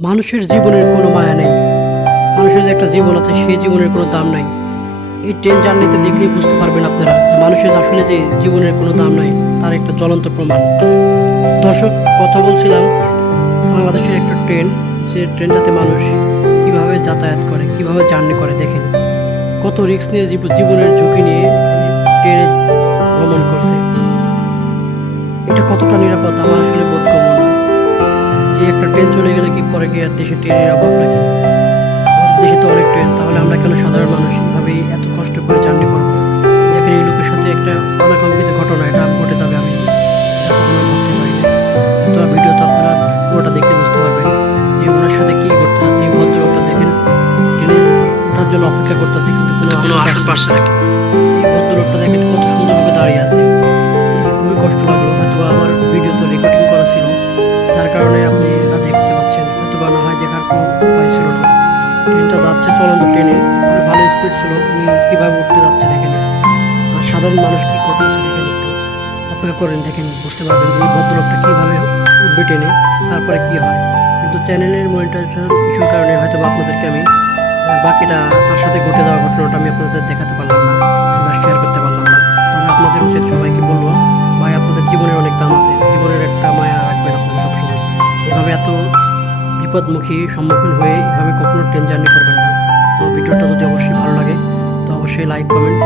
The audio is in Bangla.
মানুষের জীবনের কোনো মায়া নেই। মানুষের যে একটা জীবন আছে, সেই জীবনের কোনো দাম নাই। এই ট্রেন জার্নিতে দেখলেই বুঝতে পারবেন আপনারা যে মানুষের আসলে যে জীবনের কোনো দাম নাই, তার একটা জ্বলন্ত প্রমাণ। দর্শক, কথা বলছিলাম, বাংলাদেশের একটা ট্রেন যে ট্রেনটাতে মানুষ কীভাবে যাতায়াত করে, কীভাবে জার্নি করে দেখেন। কত রিস্ক নিয়ে জীব- জীবনের ঝুঁকি নিয়ে ট্রেনে ভ্রমণ করছে। এটা কতটা নিরাপদ? আমার যে একটা ট্রেন চলে গেলে কি পরে কি আর দেশে ট্রেনের অভাব নাকি? আমাদের দেশে তো অনেক ট্রেন তাহলে আমরা কেন সাধারণ মানুষ এভাবে এত কষ্ট করে জার্নি করব? দেখেন এই লোকের সাথে একটা অনাকাঙ্ক্ষিত ঘটনা এটা ঘটে যাবে আমি কখনোই ভাবতে পারিনি হয়তো ভিডিও তো আপনারা পুরোটা দেখলে বুঝতে পারবেন যে ওনার সাথে কি ঘটতে যাচ্ছে এই ভদ্রলোকটা দেখেন ট্রেনে ওঠার জন্য অপেক্ষা করতেছে কিন্তু কোনো আসন পাচ্ছে না যাচ্ছে চলন্ত ট্রেনে। অনেক ভালো স্পিড ছিল। উনি কীভাবে উঠতে যাচ্ছে দেখেন। আর সাধারণ মানুষ কী করতেছে দেখেন একটু অপেক্ষা করেন, দেখেন বুঝতে পারবেন যে এই ভদ্রলোকটা কীভাবে উঠবে ট্রেনে, তারপরে কী হয়। কিন্তু চ্যানেলের মনিটাইজেশন ইস্যুর কারণে হয়তো বা আপনাদেরকে আমি বাকিটা তার সাথে ঘটে যাওয়া ঘটনাটা আমি আপনাদের দেখাতে পারলাম বিপদমুখী সম্মুখীন হয়ে এভাবে কখনো ট্রেন জার্নি করবেন না। তো ভিডিওটা যদি অবশ্যই ভালো লাগে, তো অবশ্যই লাইক কমেন্ট